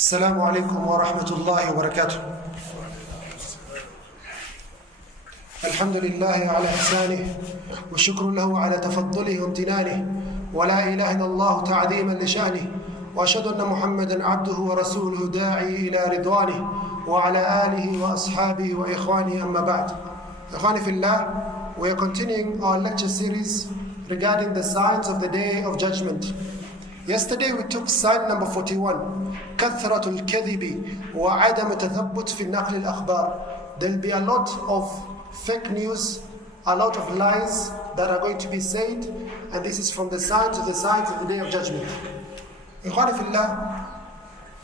السلام عليكم ورحمة الله وبركاته. الحمد لله على إحسانه والشكر له على تفضله وامتنانه، ولا إله إلا الله تعظيما لشأنه، وأشهد أن محمدا عبده ورسوله داعي إلى رضوانه وعلى آله وأصحابه وإخوانه. أما بعد. إخواني في الله, we are continuing our lecture series regarding the signs of the Day of Judgment. Yesterday we took sign number 41, كثرة الكذب وعدم تثبت في نقل الأخبار. There will be a lot of fake news, a lot of lies that are going to be said, and this is from the signs of the Day of Judgment. إخواني في الله,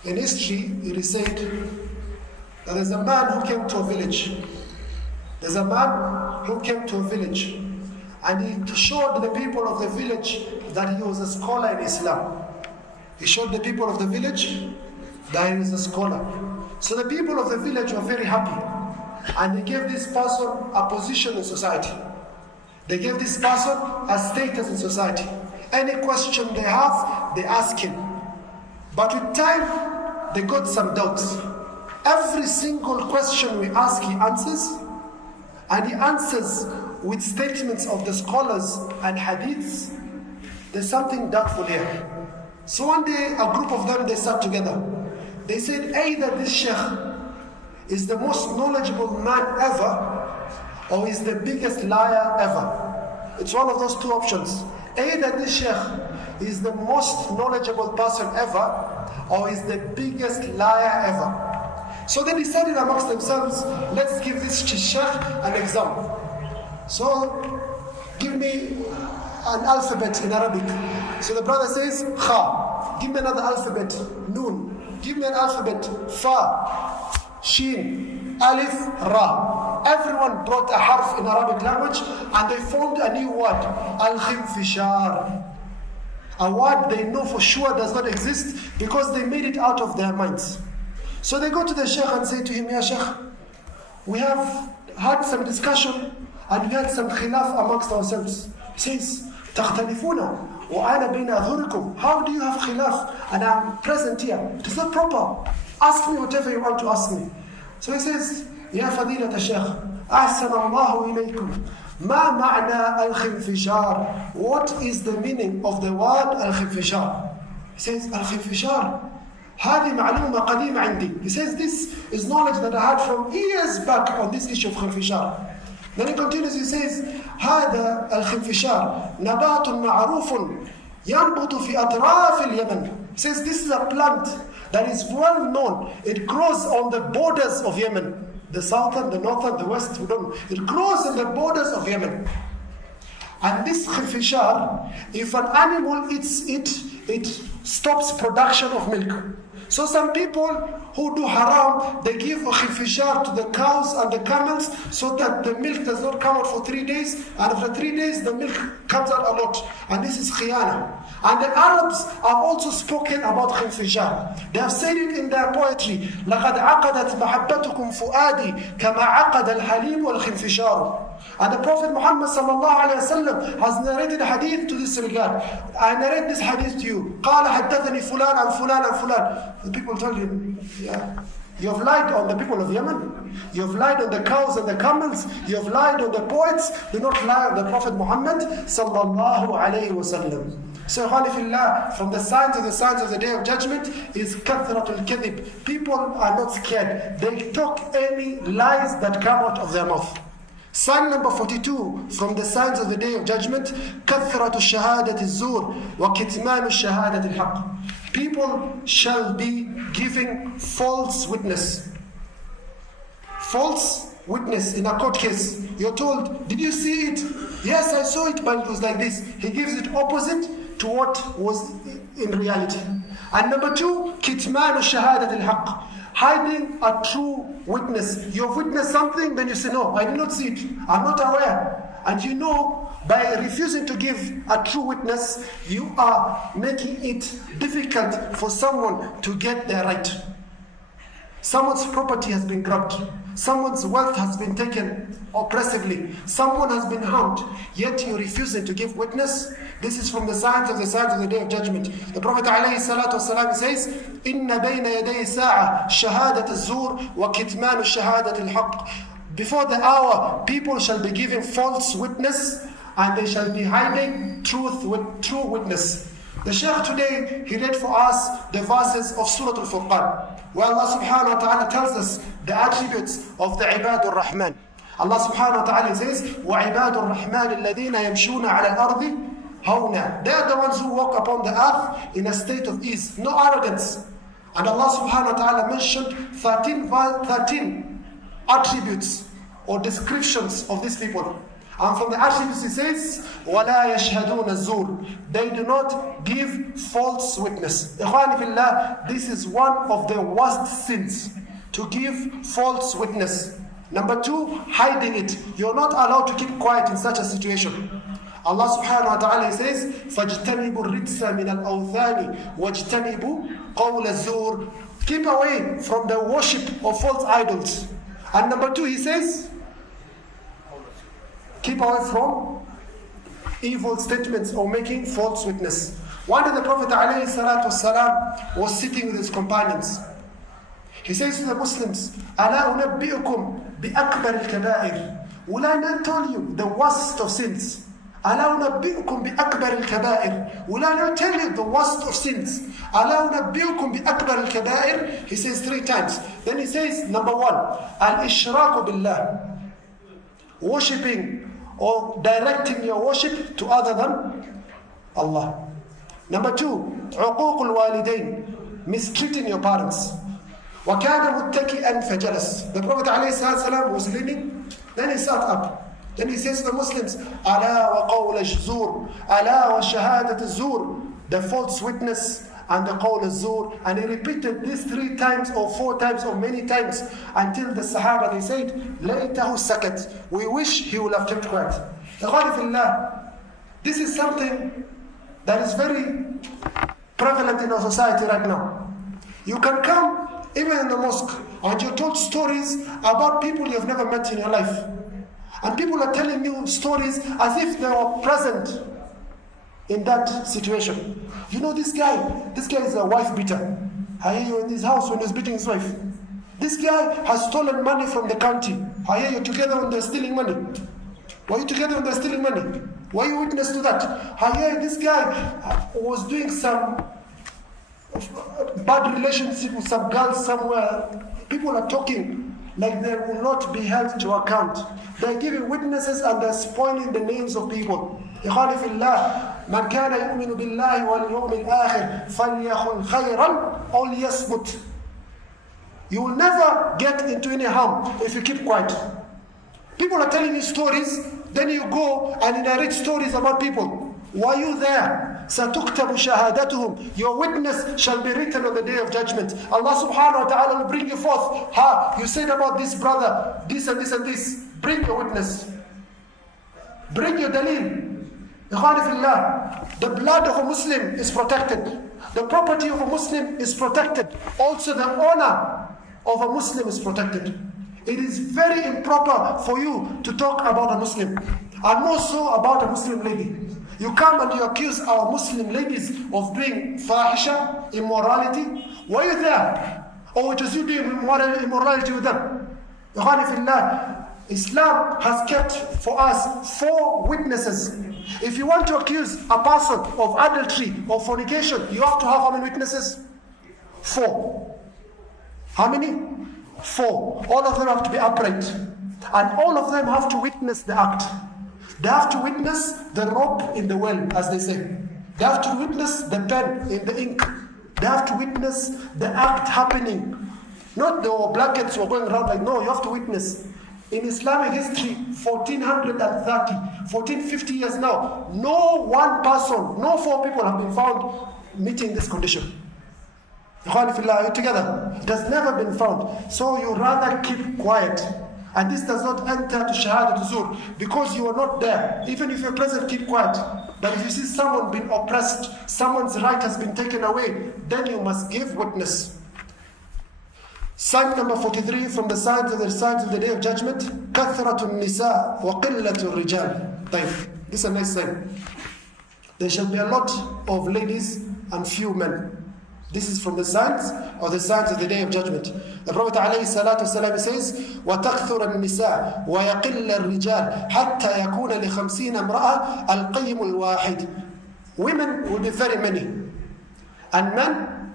in history it is said that there's a man who came to a village. There's a man who came to a village, and he showed the people of the village that he was a scholar in Islam. He showed the people of the village that he was a scholar. So the people of the village were very happy, and they gave this person a position in society. They gave this person a status in society. Any question they have, they ask him. But with time, they got some doubts. Every single question we ask, he answers, and he answers with statements of the scholars and hadiths. There's something doubtful here. So one day, a group of them, they sat together. They said, either this sheikh is the most knowledgeable man ever, or is the biggest liar ever. It's one of those two options. Either this sheikh is the most knowledgeable person ever, or is the biggest liar ever. So they decided amongst themselves, let's give this sheikh an exam. So, give me an alphabet in Arabic. So the brother says, Kha. Give me another alphabet, Nun. Give me an alphabet, Fa, Shin, Alif, Ra. Everyone brought a harf in Arabic language, and they formed a new word, Al-Khimfishar. A word they know for sure does not exist because they made it out of their minds. So they go to the sheikh and say to him, Ya sheikh, we have had some discussion and we had some khilaf amongst ourselves. He says, تَخْتَلِفُونَ وَأَنَا بَيْنَ أَظْهُرِكُمْ. How do you have khilaf and I'm present here? It is not proper. Ask me whatever you want to ask me. So he says, يا فضيلة الشيخ أحسن الله إليكم ما معنى الخنفشار. What is the meaning of the word الخنفشار? He says, الخنفشار هذه معلومة قديمة عندي. He says, this is knowledge that I had from years back on this issue of خنفشار. Then he continues, he says, هذا الخنفشار نبات معروف ينبت في أطراف اليمن. He says, this is a plant that is well known. It grows on the borders of Yemen. The southern, the northern, the west, we don't know. It grows on the borders of Yemen. And this khifishar, if an animal eats it, it stops production of milk. So some people who do haram, they give a khifishar to the cows and the camels so that the milk does not come out for 3 days, and after 3 days the milk comes out a lot. And this is khiyana. And the Arabs have also spoken about khifishar. They have said it in their poetry, لَقَدْ عَقَدَتْ مَحَبَّتُكُمْ فُؤَادِي كَمَا عَقَدَ الْحَلِيمُ وَالْخِنْفِشَارُ. And the Prophet Muhammad has narrated a hadith to this regard. I narrate this hadith to you. قال حدثني فلان عن فلان عن فلان. The people told him, yeah, you have lied on the people of Yemen. You have lied on the cows and the camels. You have lied on the poets. Do not lie on the Prophet Muhammad sallallahu alayhi wa sallam. So, from the signs of the Day of Judgment is kathratul kadhib. People are not scared. They talk any lies that come out of their mouth. Sign number 42 from the signs of the Day of Judgment, كثرة الشهادة الزور وكتمان الشهادة الحق. People shall be giving false witness. False witness in a court case. You're told, did you see it? Yes, I saw it, but it was like this. He gives it opposite to what was in reality. And number 2, كتمان الشهادة الحق. Hiding a true witness. You have witnessed something, then you say, no, I did not see it. I'm not aware. And you know, by refusing to give a true witness, you are making it difficult for someone to get their right. Someone's property has been grabbed. someone's wealth has been taken oppressively, someone has been harmed, yet you're refusing to give witness, this is from the signs of the day of judgment. The Prophet ﷺ says, إِنَّ بَيْنَ يَدَيْ سَاعَةٍ شَهَادَةَ الزُّورِ وَكِتْمَانُ شَهَادَةِ الْحَقِّ. Before the hour, people shall be giving false witness, and they shall be hiding truth with true witness. The Shaykh today, he read for us the verses of Surah Al-Furqan, where Allah subhanahu wa ta'ala tells us the attributes of the Ibadur Rahman. Allah subhanahu wa ta'ala says, وَعِبَادُ الرَّحْمَنِ الَّذِينَ يَمْشُونَ عَلَى الْأَرْضِ هَوْنًا. They are the ones who walk upon the earth in a state of ease, no arrogance. And Allah subhanahu wa ta'ala mentioned 13 attributes or descriptions of these people. And from the attributes he says, وَلَا يَشْهَدُونَ الزُّورِ. They do not give false witness. Ikhwani fillah, this is one of the worst sins, to give false witness. Number 2, hiding it. You're not allowed to keep quiet in such a situation. Allah subhanahu wa ta'ala says, فَاجْتَنِبُوا الرِّجْسَ مِنَ الْأَوْثَانِ وَاجْتَنِبُوا قَوْلَ الزُّورِ. Keep away from the worship of false idols. And number 2, he says, keep away from evil statements or making false witness. One day the Prophet ﷺ was sitting with his companions. He says to the Muslims, أَلَا أُنَبِّئُكُمْ بِأَكْبَرِ الْكَبَائِرِ. Will I not tell you the worst of sins? أَلَا أُنَبِّئُكُمْ بِأَكْبَرِ الْكَبَائِرِ. Will I not tell you the worst of sins? أَلَا أُنَبِّئُكُمْ بِأَكْبَرِ الْكَبَائِرِ. He says 3 times. Then he says, number 1, الْإِشْرَاكُ بِاللَّهِ. Worshipping or directing your worship to other than Allah. Number 2, عقوق الوالدين, mistreating your parents. وَكَانَ مُتَّكِئًا فَجَلَسَ. The Prophet ﷺ was leaning, then he sat up. Then he says to the Muslims, أَلَا وَقَوْلَ الزُّورِ أَلَا وَشَهَادَةِ الزُّورِ. The false witness and the qawl al-zur. And he repeated this 3 times or 4 times or many times until the Sahaba, they said, لَيْتَهُ سَكَتْ. We wish he would have kept quiet. This is something that is very prevalent in our society right now. You can come even in the mosque and you're told stories about people you have never met in your life. And people are telling you stories as if they were present in that situation. You know this guy is a wife beater. I hear you in his house when he's beating his wife. This guy has stolen money from the county. I hear you together when they're stealing money. Were you together when they're stealing money? Were you witness to that? I hear this guy was doing some bad relationship with some girl somewhere. People are talking like they will not be held to account. They're giving witnesses and they're spoiling the names of people. إخواني في الله من كان يؤمن بالله واليوم الآخر فليقل خيرا أو ليصمت. You will never get into any harm if you keep quiet. People are telling you stories, then you go and narrate stories about people. Were you there? سَتُكْتَبُ شَهَادَتُهُمْ. Your witness shall be written on the day of judgment. Allah subhanahu wa ta'ala will bring you forth. You said about this brother, this and this and this. Bring your witness. Bring your dalil. The blood of a Muslim is protected. The property of a Muslim is protected. Also the honor of a Muslim is protected. It is very improper for you to talk about a Muslim, and more so about a Muslim lady. You come and you accuse our Muslim ladies of doing fahisha, immorality. Were you there? Or just you doing immorality with them? Islam has kept for us 4 witnesses. If you want to accuse a person of adultery or fornication, you have to have how many witnesses? 4. How many? 4. All of them have to be upright. And all of them have to witness the act. They have to witness the rope in the well, as they say. They have to witness the pen in the ink. They have to witness the act happening. Not the blankets were going around like, no, you have to witness. In Islamic history, 1450 years now, no one person, no 4 people have been found meeting this condition. Are you together? It has never been found. So you rather keep quiet. And this does not enter to Shahadat Zur because you are not there. Even if you're present, keep quiet. But if you see someone being oppressed, someone's right has been taken away, then you must give witness. Sign number 43 from the signs of the Day of Judgment. كثرة النساء وقلة الرجال. This is a nice sign. There shall be a lot of ladies and few men. This is from the signs of the Day of Judgment. The Prophet ﷺ says, وَتَكْثُرَ النِّسَاء وَيَقِلَّ الرِّجَالِ حَتَّى يَكُونَ لِخَمْسِينَ امْرَأَةً الْقَيِّمُ الْوَاحِدِ. Women will be very many, and men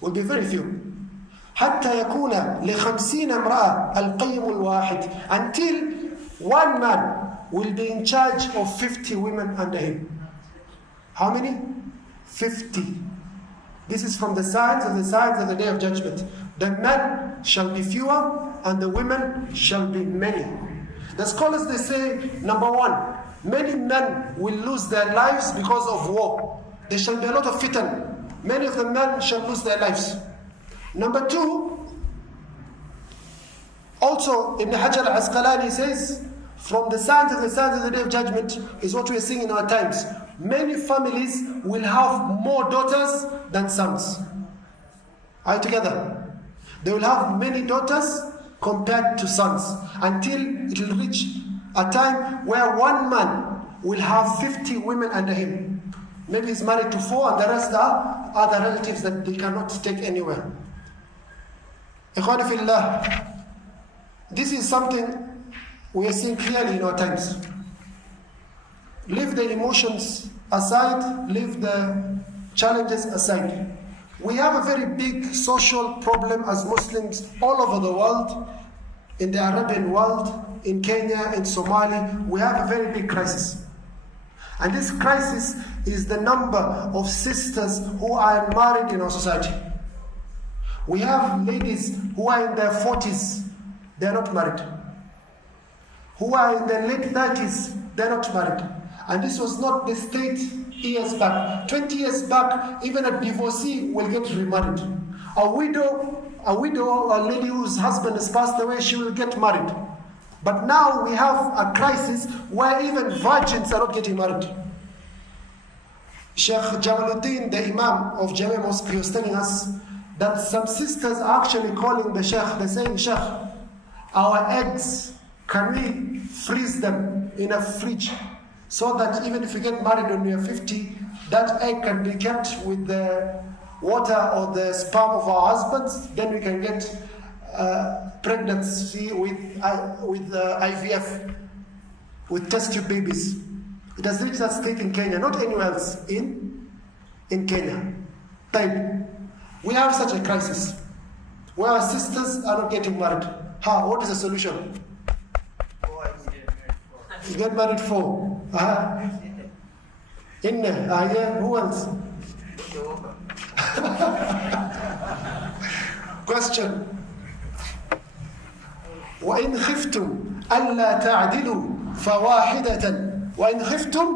will be very few. حَتَّى يَكُونَ لِخَمْسِينَ امْرَأَةً الْقَيِّمُ الْوَاحِدِ. Until one man will be in charge of 50 women under him. How many? 50. This is from the signs of the Day of Judgment. The men shall be fewer and the women shall be many. The scholars, they say, number one, many men will lose their lives because of war. There shall be a lot of fitan. Many of the men shall lose their lives. Number two, also Ibn Hajar al-Asqalani says, from the signs of the Day of Judgment is what we are seeing in our times. Many families will have more daughters than sons. Are you together? They will have many daughters compared to sons, until it will reach a time where one man will have 50 women under him. Maybe he's married to 4 and the rest are other relatives that they cannot take anywhere. Ikhwani fillah, this is something we are seeing clearly in our times. Leave the emotions aside, leave the challenges aside. We have a very big social problem as Muslims all over the world, in the Arabian world, in Kenya, in Somalia. We have a very big crisis. And this crisis is the number of sisters who are married in our society. We have ladies who are in their 40s, they are not married. Who are in their late 30s, they are not married. And this was not the state years back. 20 years back, even a divorcee will get remarried. A widow, a lady whose husband has passed away, she will get married. But now we have a crisis where even virgins are not getting married. Sheikh Jamaluddin, the Imam of Jamia Mosque, he was telling us that some sisters are actually calling the Sheikh, they're saying, Sheikh, our eggs, can we freeze them in a fridge so that even if we get married when we are 50, that egg can be kept with the water or the sperm of our husbands, then we can get pregnancy with IVF, with test tube babies. It has reached that state in Kenya, not anywhere else, in Kenya. We have such a crisis where our sisters are not getting married. What is the solution? You get married for? Yeah, who else? Question. وَإِنْ خِفْتُمْ أَلَّا تَعْدِلُوا فَوَاحِدَةً وَإِنْ خِفْتُمْ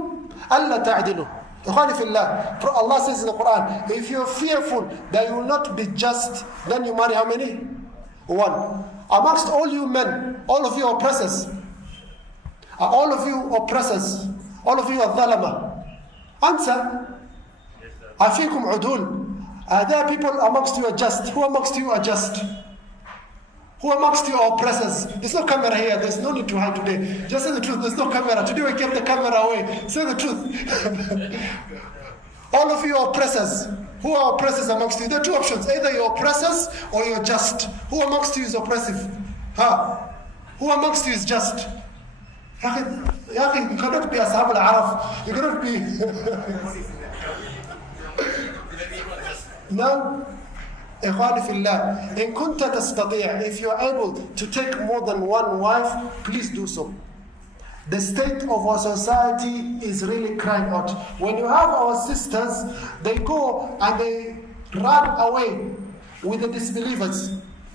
أَلَّا تَعْدِلُوا. Allah says in the Quran, if you're fearful that you will not be just, then you marry how many? 1. Amongst all you men, all of you are oppressors. All of you oppressors. All of you are dhalama. Answer. Afikum udul. There are people amongst you are just. Who amongst you are just? Who amongst you are oppressors? There's no camera here. There's no need to hide today. Just say the truth. There's no camera. Today we kept the camera away. Say the truth. All of you are oppressors. Who are oppressors amongst you? There are 2 options. Either you're oppressors or you're just. Who amongst you is oppressive? Who amongst you is just? You cannot be Ashab al-Araf. You cannot be... No. إخواني في الله إن كنت تستطيع, if you are able to take more than 1 wife, please do so. The state of our society is really crying out. When you have our sisters, they go and they run away with the disbelievers.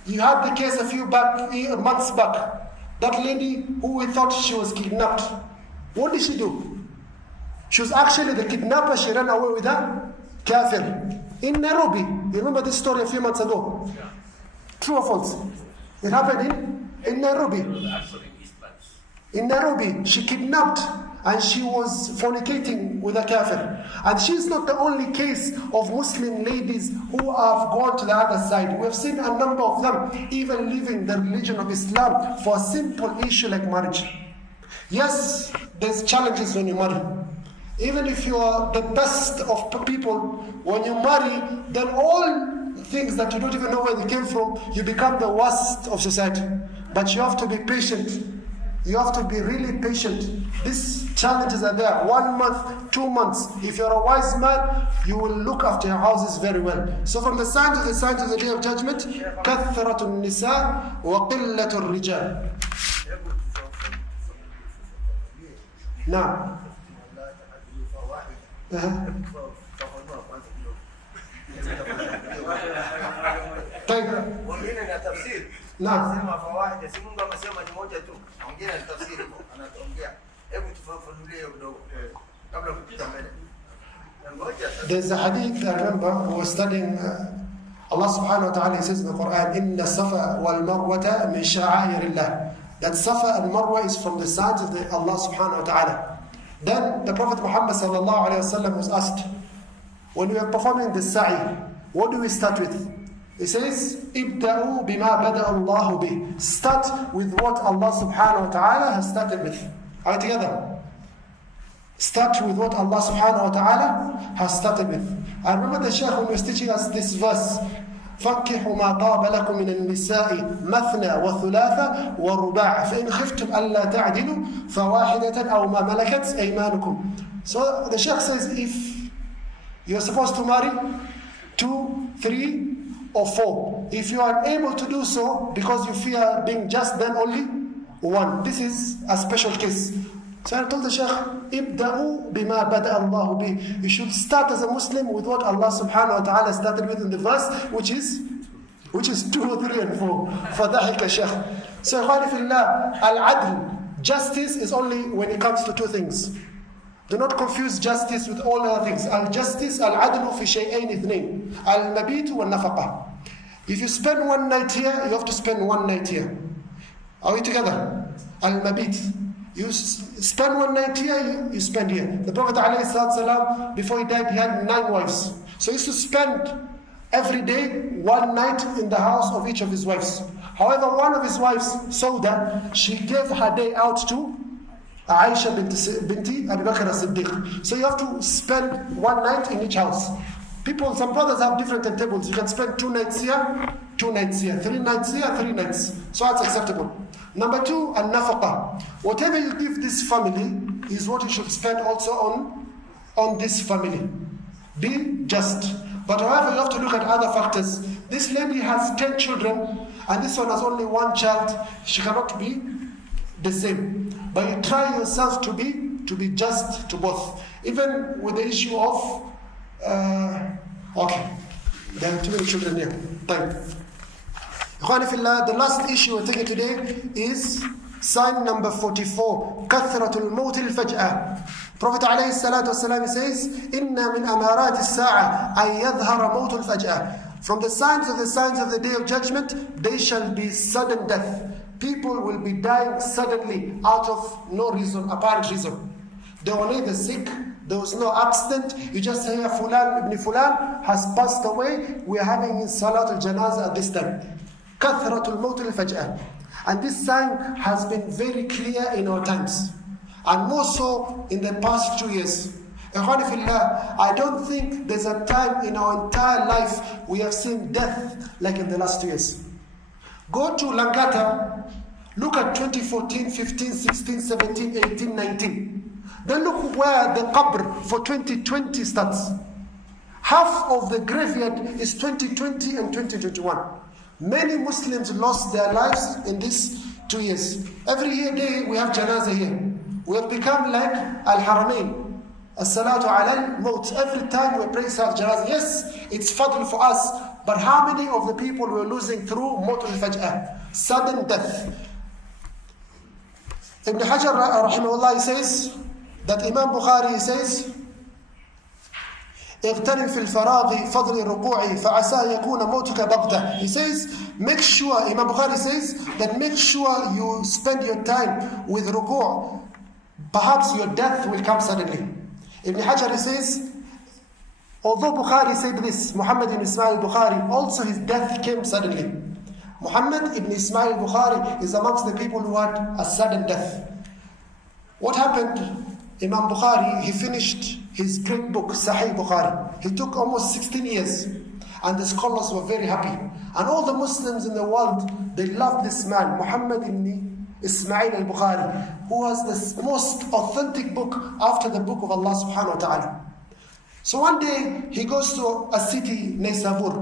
You had the case a few months back. That lady who we thought she was kidnapped. What did she do? She was actually the kidnapper. She ran away with her kafir. In Nairobi. You remember this story a few months ago? Yeah. True or false? It happened in Nairobi. In Nairobi, she kidnapped and she was fornicating with a kafir. And she's not the only case of Muslim ladies who have gone to the other side. We have seen a number of them even leaving the religion of Islam for a simple issue like marriage. Yes, there's challenges when you marry. Even if you are the best of people, when you marry, then all things that you don't even know where they came from, you become the worst of society. But you have to be patient. You have to be really patient. These challenges are there. 1 month, 2 months. If you're a wise man, you will look after your houses very well. So from the signs of the Day of Judgment, كثرة النساء وقلة الرجال. Now. طيب. نعم. There's a hadith I remember we were studying. Allah subhanahu wa ta'ala says in the Quran, إِنَّ الصَّفَا وَالْمَرْوَةَ مِنْ شَعَائِرِ اللَّهِ. That Safa and Marwa is from the signs of Allah subhanahu wa ta'ala. Then the Prophet Muhammad sallallahu alayhi wa sallam was asked, when we are performing the sa'i, what do we start with? He says, "Ibda'u bima bada Allahu bih." Start with what Allah subhanahu wa ta'ala has started with. Are we together? Start with what Allah subhanahu wa ta'ala has started with. I remember the Shaykh when he was teaching us this verse, فَانْكِحُوا مَا طَابَ لَكُم مِّنَ النِّسَاءِ مَثْنَى وَثُلَاثَ وَرُبَاعَ فَإِنْ خِفْتُمْ أَلَّا تَعْدِلُوا فَوَاحِدَةً أَوْ مَا مَلَكَتْ أَيْمَانُكُمْ. So the Shaykh says, if you're supposed to marry 2, 3, or 4, if you are able to do so because you fear being just, then only 1. This is a special case. So I told the Shaykh, "Ibda'u bima bada Allahu bih." You should start as a Muslim with what Allah subhanahu wa ta'ala started with in the verse, which is 2, 3, and 4. فَضَحِكَ Shaykh. So ikhwani fillah, al-adl, justice is only when it comes to 2 things. Do not confuse justice with all other things. Al-justice, al-adlu fi shay'ain ithnain. Al-mabit wal-nafaqa. If you spend 1 night here, you have to spend 1 night here. Are we together? Al-mabit. You spend 1 night here, you spend here. The Prophet ﷺ, before he died, he had 9 wives. So he used to spend every day 1 night in the house of each of his wives. However, one of his wives, Sauda, she gave her day out to Aisha binti Abu Bakr as-Siddiq. So you have to spend 1 night in each house. Some brothers have different tables. You can spend 2 nights here, 2 nights here, 3 nights here, 3 nights. So that's acceptable. Number 2, an-nafaqa. Whatever you give this family is what you should spend also on this family. Be just. But however, you have to look at other factors. This lady has 10 children, and this one has only 1 child. She cannot be the same. But you try yourself to be just to both. Even with the issue of okay, there are too many children here. Thank you. The last issue we're taking today is sign number 44, كثرة الموت الفجأة. Prophet عليه الصلاة والسلام says, إن من أمارات الساعة أن يظهر موت الفجأة. From the signs of the Day of Judgment, they shall be sudden death. People will be dying suddenly out of no reason, apparent reason. They were neither sick, there was no accident. You just say, Fulan ibn Fulan has passed away. We are having his Salatul Janazah at this time. Kathratul Mawtul Faj'ah. And this sign has been very clear in our times. And more so in the past 2 years. I don't think there's a time in our entire life we have seen death like in the last 2 years. Go to Langata, look at 2014, 15, 16, 17, 18, 19. Then look where the qabr for 2020 starts. Half of the graveyard is 2020 and 2021. Many Muslims lost their lives in these 2 years. Every day we have janazah here. We have become like Al-Haramain. As-salatu ala al-maut. Every time we pray salat janazah. Yes, it's fadl for us. But how many of the people we're losing through Mawt al-Faj'ah? Sudden death. Ibn Hajar rahimahullah, he says that Imam Bukhari says, اغتنم في الفراغ فضل الركوع فعسى يكون موتك بغتة. He says, make sure, Imam Bukhari says, that make sure you spend your time with ruku'. perhaps your death will come suddenly. Ibn Hajar says, although Bukhari said this, Muhammad ibn Ismail Bukhari, also his death came suddenly. Muhammad ibn Ismail Bukhari is amongst the people who had a sudden death. What happened? Imam Bukhari, he finished his great book, Sahih Bukhari. He took almost 16 years. And the scholars were very happy. And all the Muslims in the world, they loved this man, Muhammad ibn Ismail al-Bukhari, who has the most authentic book after the book of Allah subhanahu wa ta'ala. So one day, he goes to a city, Naysabur,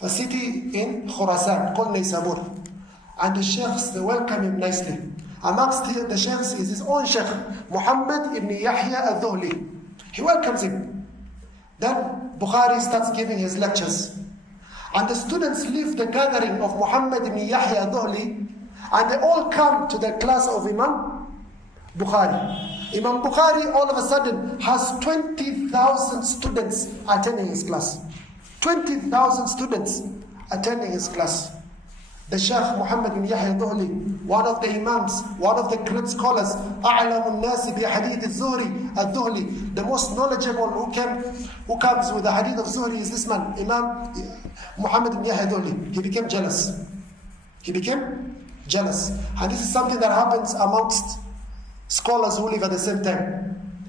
a city in Khurasan called Naysabur. And the sheikhs, they welcome him nicely. Amongst the sheikhs is his own sheikh, Muhammad ibn Yahya al-Dhuhli. He welcomes him. Then Bukhari starts giving his lectures. And the students leave the gathering of Muhammad ibn Yahya al-Dhuhli, and they all come to the class of Imam Bukhari. Imam Bukhari all of a sudden has 20,000 students attending his class. 20,000 students attending his class. The Shaykh Muhammad bin Yahya al-Dhuhli, one of the Imams, one of the great scholars, أعلم الناس بحديث الزهري الذهلي, the most knowledgeable who comes with the hadith of Zuhri is this man, Imam Muhammad bin Yahya al-Dhuhli. He became jealous. He became jealous. And this is something that happens amongst scholars who live at the same time.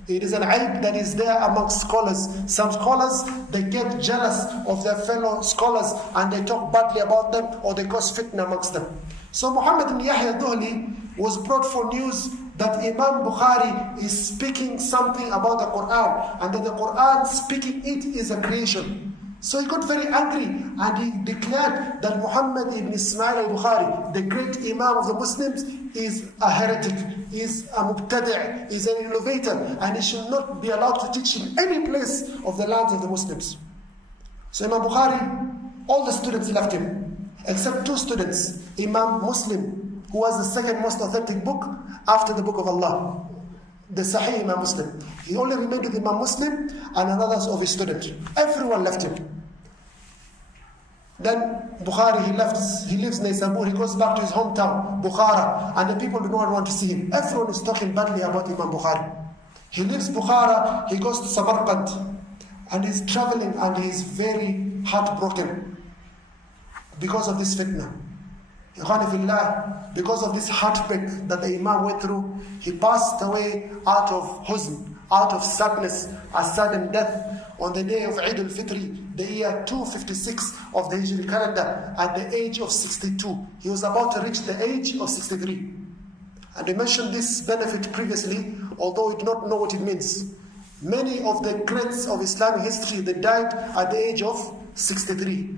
It is an aib that is there amongst scholars. Some scholars, they get jealous of their fellow scholars and they talk badly about them, or they cause fitna amongst them. So Muhammad ibn Yahya al-Dhuhli was brought for news that Imam Bukhari is speaking something about the Quran, and that the Quran speaking it is a creation. So he got very angry and he declared that Muhammad ibn Ismail al-Bukhari, the great Imam of the Muslims, is a heretic, is a mubtadi', is an innovator, and he should not be allowed to teach in any place of the lands of the Muslims. So Imam Bukhari, all the students left him, except two students, Imam Muslim, who was the second most authentic book after the book of Allah, the Sahih Imam Muslim. He only remained with Imam Muslim and another of his students. Everyone left him. Then Bukhari, he lives in Naysabur, he goes back to his hometown, Bukhara, and the people do not want to see him. Everyone is talking badly about Imam Bukhari. He leaves Bukhara, he goes to Samarkand, and he's traveling and he's very heartbroken because of this fitna. Because of this heartbreak that the Imam went through, he passed away out of huzn, out of sadness, a sudden death on the day of Eid al-Fitr, the year 256 of the Hijri calendar, at the age of 62. He was about to reach the age of 63. And we mentioned this benefit previously, although we do not know what it means. Many of the greats of Islamic history, they died at the age of 63.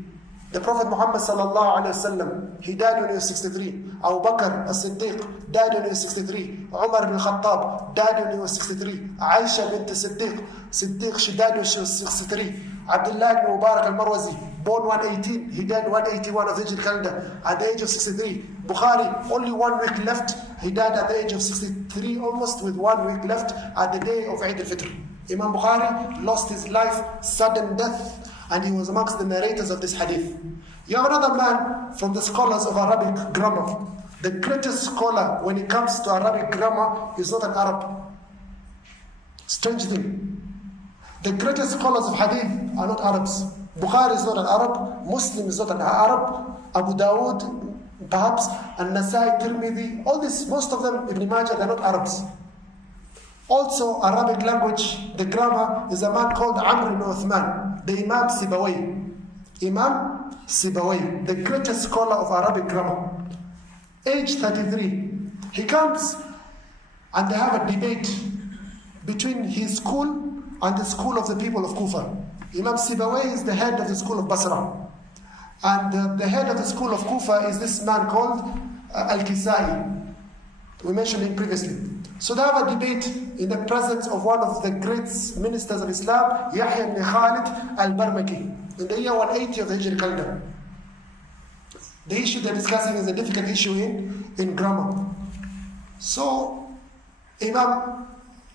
The Prophet Muhammad sallallahu alaihi wasallam, he died when he was 63. Abu Bakr as-Siddiq died when he was 63. Umar ibn Khattab died when he was 63. Aisha bint Siddiq, she died when she was 63. Abdullah ibn Mubarak al-Marwazi, born 118, he died 181 of the Hijri calendar at the age of 63. Bukhari, only 1 week left, he died at the age of 63, almost with 1 week left at the day of Eid al-Fitr. Imam Bukhari lost his life, sudden death, and he was amongst the narrators of this hadith. You have another man from the scholars of Arabic grammar. The greatest scholar when it comes to Arabic grammar is not an Arab. Strange thing. The greatest scholars of hadith are not Arabs. Bukhari is not an Arab. Muslim is not an Arab. Abu Dawood, perhaps, and Nasai, Tirmidhi, all this, most of them, Ibn Majah, they're not Arabs. Also, Arabic language, the grammar, is a man called Amr ibn Uthman, the Imam Sibawayh. Imam Sibawayh, the greatest scholar of Arabic grammar. Age 33. He comes and they have a debate between his school and the school of the people of Kufa. Imam Sibawayh is the head of the school of Basra. And the head of the school of Kufa is this man called Al-Kisai. We mentioned him previously. So they have a debate in the presence of one of the great ministers of Islam, Yahya ibn Khalid al-Barmaki, in the year 180 of the Hijri calendar. The issue they're discussing is a difficult issue in grammar. So Imam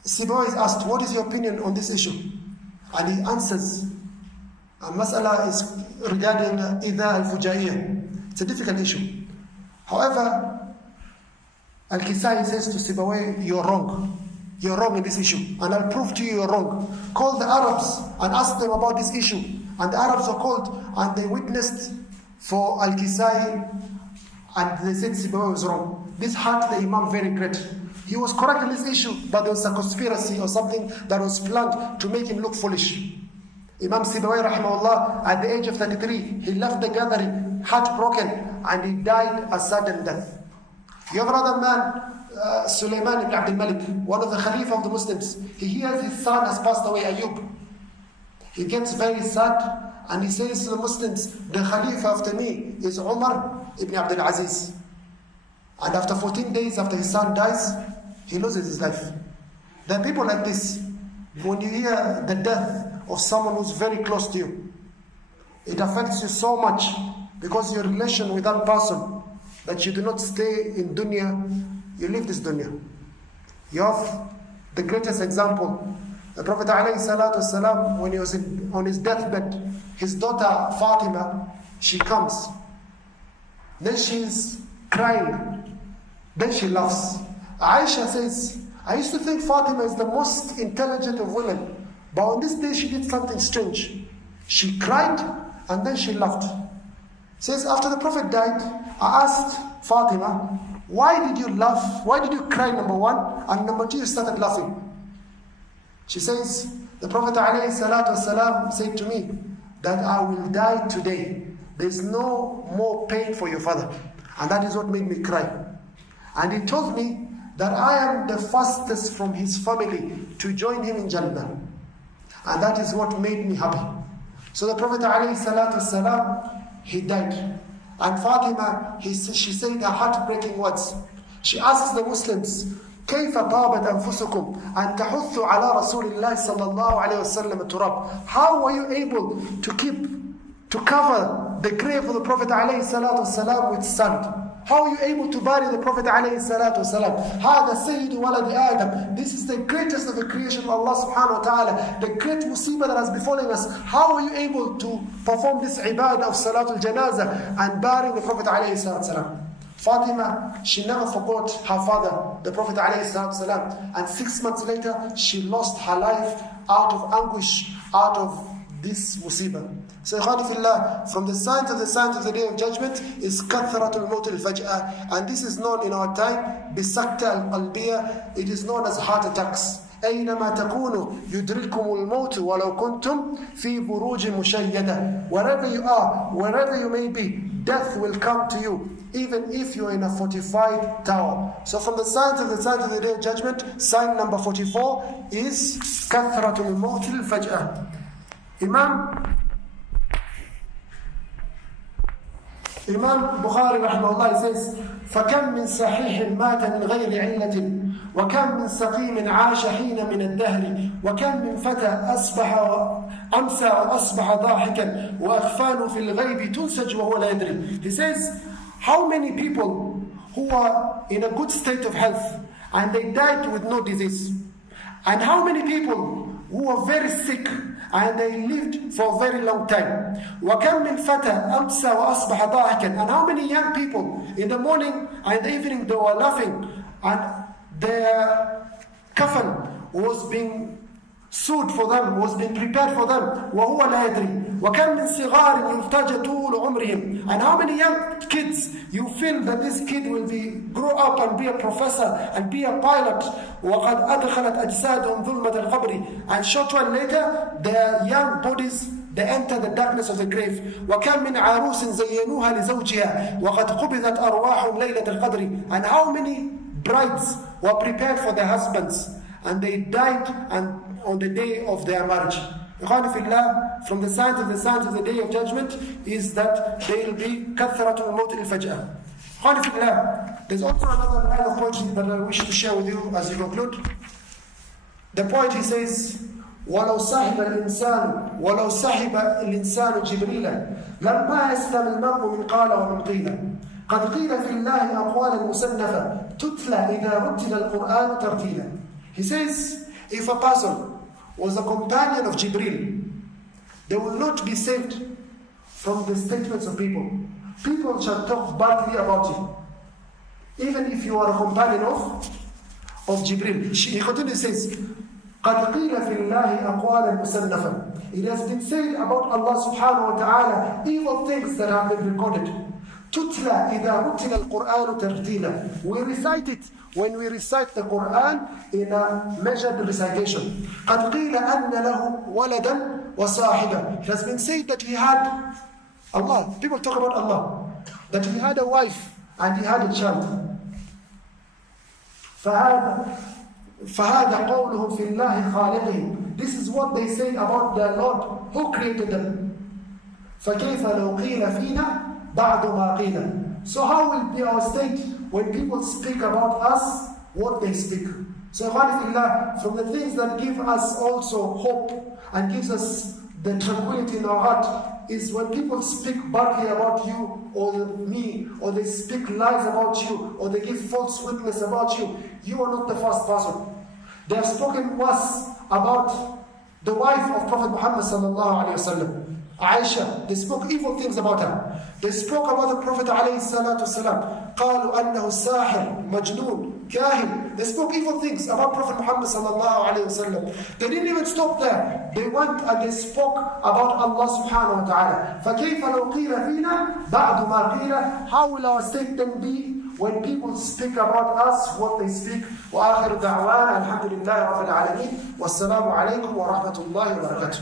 Sibawayh is asked, what is your opinion on this issue? And he answers, a mas'ala is regarding Idha al-Fujaiyah. It's a difficult issue. However, Al-Kisai says to Sibawayh, you're wrong. You're wrong in this issue. And I'll prove to you you're wrong. Call the Arabs and ask them about this issue. And the Arabs are called and they witnessed for Al-Kisai and they said Sibawayh was wrong. This hurt the Imam very great. He was correct in this issue, but there was a conspiracy or something that was planned to make him look foolish. Imam Sibawayh rahimahullah, at the age of 33, he left the gathering heartbroken and he died a sudden death. You have another man, Sulaiman ibn Abdul Malik, one of the Khalifa of the Muslims. He hears his son has passed away, Ayub. He gets very sad and he says to the Muslims, the Khalifa after me is Umar ibn Abdul Aziz. And after 14 days after his son dies, he loses his life. There are people like this. When you hear the death of someone who's very close to you, it affects you so much because your relation with that person, that you do not stay in dunya, you leave this dunya. You have the greatest example. The Prophet ﷺ, when he was on his deathbed, his daughter Fatima, she comes. Then she's crying. Then she laughs. Aisha says, I used to think Fatima is the most intelligent of women, but on this day she did something strange. She cried and then she laughed. Says, after the Prophet died, I asked Fatima, why did you laugh? Why did you cry, number one? And number two, you started laughing. She says, the Prophet ﷺ said to me that I will die today. There's no more pain for your father. And that is what made me cry. And he told me that I am the fastest from his family to join him in Jannah. And that is what made me happy. So the Prophet ﷺ, he died. And Fatima, she said her heartbreaking words. She asks the Muslims, كيف طابت أنفسكم أن تحثوا على رسول الله صلى الله عليه وسلم التراب? How were you able to cover the grave of the Prophet عليه الصلاة والسلام with sand? How are you able to bury the Prophet عليه الصلاة والسلام? هذا سيد ولد آدم. This is the greatest of the creation of Allah subhanahu wa ta'ala. The great musibah that has befallen us. How are you able to perform this ibadah of Salatul Janazah and burying the Prophet عليه الصلاة والسلام? Fatima, she never forgot her father, the Prophet ﷺ, and 6 months later, she lost her life out of anguish, out of this musibah. So, Ikhwanifillah, from the signs of the Day of Judgment is kathratul mawt al-faj'ah, and this is known in our time, bisakta al-qalbiyah, it is known as heart attacks. أينما تكونوا يدرككم الموت ولو كنتم في بروج مشيدة. Wherever you are, wherever you may be, death will come to you, even if you're in a fortified tower. So from the signs of the Day of Judgment, sign number 44 is كثرة الموت الفجأة. Imam Bukhari rahimahullah says, فكم من صحيح مات من غير علة وكم من سقيم عاش حين من الدهر وكم من فتى أمسى وأصبح ضاحكا وأخفانه في الغيب تنسج وهو لا يدري. He says, how many people who are in a good state of health and they died with no disease, and how many people who are very sick and they lived for a very long time. وَكَمْ مِنْ فَتَى أَمْسَى وَأَصْبَحَ ضَاحِكًا. And how many young people in the morning and the evening they were laughing and their kafan was being sewed for them, was being prepared for them. وَهُوَ لَا يَدْرِي. وَكَمْ مِنْ صِغَارٍ يُرْتَجَ طُولُ عُمْرِهِمْ. And how many young kids you feel that this kid will grow up and be a professor and be a pilot. وَقَدْ أَدْخَلَتْ أَجْسَادُهُمْ ظُلْمَةَ الْقَبْرِ. And short while later, their young bodies, they enter the darkness of the grave. وَكَمْ مِنْ عَرُوسٍ زَيَّنُوهَا لِزَوْجِهَا وَقَدْ قُبِضَتْ أَرْوَاحُهُمْ لَيْلَةَ الْقَدْرِ. And how many brides were prepared for their husbands and they died on the day of their marriage. From the signs of the Day of Judgment is that there will be kathratul mawt al-faj'ah. There's also another line of poetry that I wish to share with you as we conclude. The poet, he says, وَلَوْ صَحِبَ الْإِنسَانُ جِبْرِيلًا لَمَّا يَسْلَمِ الْمَرْءُ مِنْ قَالَ وَمِنْ قِيلًا قَدْ قِيلَ فِي اللَّهِ أَقْوَالًا مُسَنَّفًا تُتْلَى إِذَا رُتِّلَ الْقُرْآنُ تَرْتِيلًا. He says, if a person was a companion of Jibreel, they will not be saved from the statements of people. People shall talk badly about you. even if you are a companion of Jibril. He continues, says, قَدْ قِيلَ فِي اللَّهِ أَقْوَالًا مُسَنَّفًا. It has been said about Allah subhanahu wa ta'ala evil things that have been recorded. تُتْلَى إِذَا رُتِلَ الْقُرْآنُ تَرْتِيلًا. We recite it when we recite the Quran in a measured recitation. قَدْ قِيلَ أَنَّ لَهُ وَلَدًا وَصَاحِبًا. It has been said that he had, Allah, people talk about Allah, that he had a wife and he had a child. فهذا قولهم في الله خالقهم. This is what they say about their Lord who created them. فكيف لو قيل فينا بعد ما قيل. So how will be our state when people speak about us what they speak? So from the things that give us also hope and gives us the tranquility in our heart is when people speak badly about you or me, or they speak lies about you, or they give false witness about you. You are not the first person. They have spoken worse about the wife of Prophet Muhammad sallallahu alaihi wasallam, Aisha. They spoke evil things about her. They spoke about the Prophet alayhi salatu wasalam. قالوا أنه ساحر مجنون كاهن. They spoke evil things about Prophet Muhammad sallallahu alayhi wasallam. They didn't even stop there. They went and they spoke about Allah subhanahu wa ta'ala. فكيف لو قيل فينا بعد ما قيل. How will our state then be when people speak about us what they speak? وآخر دعوانا الحمد لله رب العالمين والسلام عليكم ورحمة الله وبركاته.